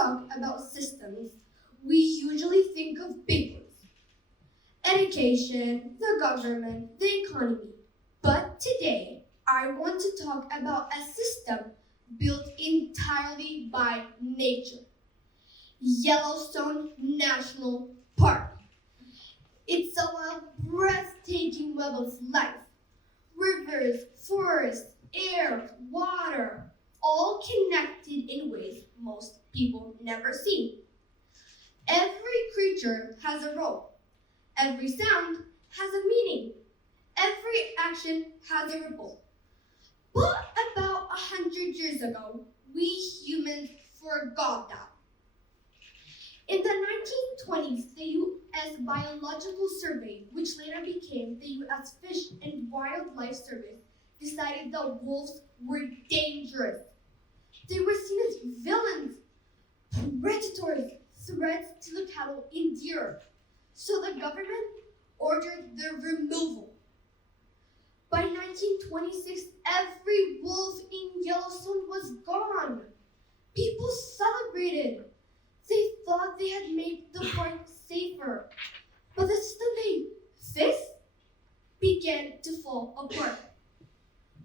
talk about systems, we usually think of big ones: education, the government, the economy. But today, I want to talk about a system built entirely by nature: Yellowstone National Park. It's a wild, breathtaking web of life: rivers, forests, air, water, all connected in ways most people never see. Every creature has a role. Every sound has a meaning. Every action has a ripple. But about 100 years ago, we humans forgot that. In the 1920s, the U.S. Biological Survey, which later became the U.S. Fish and Wildlife Service, decided that wolves were dangerous. They were seen as villains, predators, threats to the cattle and deer. So the government ordered their removal. By 1926, every wolf in Yellowstone was gone. People celebrated. They thought they had made the park safer. But the system they faced began to fall apart.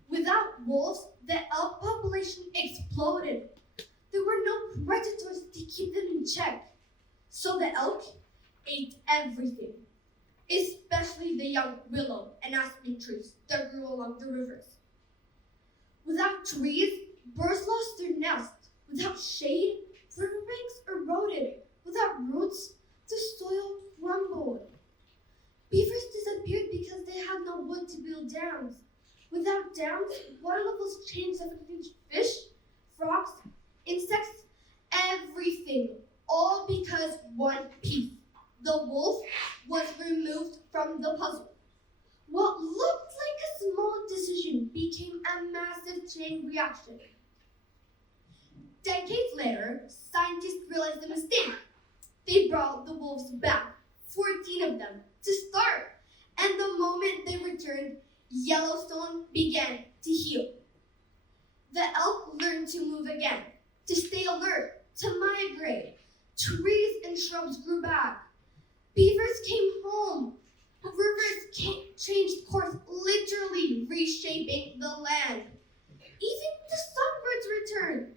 Without wolves, the elk population exploded. There were no predators to keep them in check. So the elk ate everything, especially the young willow and aspen trees that grew along the rivers. Without trees, birds lost their nest. Without shade, riverbanks eroded. Without roots, the soil crumbled. Beavers disappeared because they had no wood to build dams. Without dams, water levels changed, affecting fish, frogs, insects, everything. All because one piece, the wolf, was removed from the puzzle. What looked like a small decision became a massive chain reaction. Decades later, scientists realized the mistake. They brought the wolves back, 14 of them, to start. And the moment they returned, Yellowstone began to heal. The elk learned to move again, to stay alert, to migrate. Trees and shrubs grew back. Beavers came home. Changed course, literally reshaping the land. Even the songbirds returned.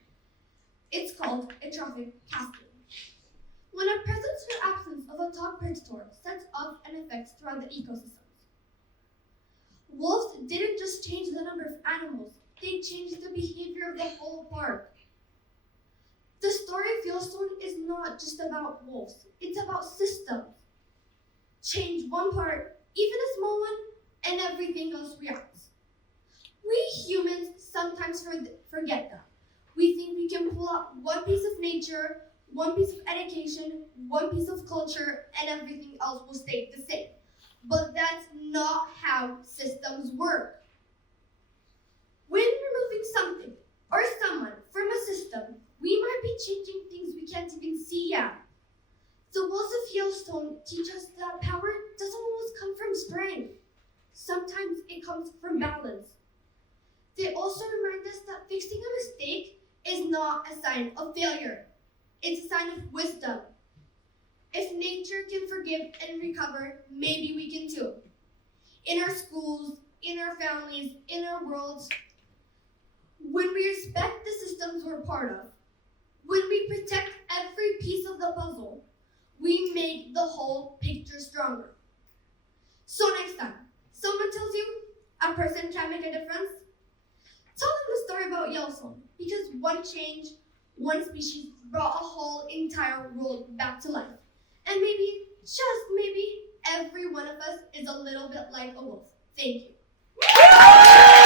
It's called a trophic cascade. When a presence or absence of a top predator sets off an effect throughout the ecosystem. Wolves didn't just change the number of animals, they changed the behavior of the whole park. The story of Yellowstone is not just about wolves, it's about systems. Change one part, even a small one, and everything else reacts. We humans sometimes forget that. We think we can pull out one piece of nature, one piece of education, one piece of culture, and everything else will stay the same. But that's not how systems work. When removing something or someone from a system, we might be changing things we can't even see yet. The wolves of Yellowstone teach us that power doesn't always come from strength. Sometimes it comes from balance. They also remind us that fixing a mistake is not a sign of failure. It's a sign of wisdom. If nature can forgive and recover, maybe we can too. In our schools, in our families, in our worlds, when we respect the systems we're part of, when we protect every piece of the puzzle, we make the whole picture stronger. So next time, someone tells you a person can make a difference, tell them the story about Yellowstone, because one change, one species brought a whole entire world back to life. And maybe, just maybe, every one of us is a little bit like a wolf. Thank you.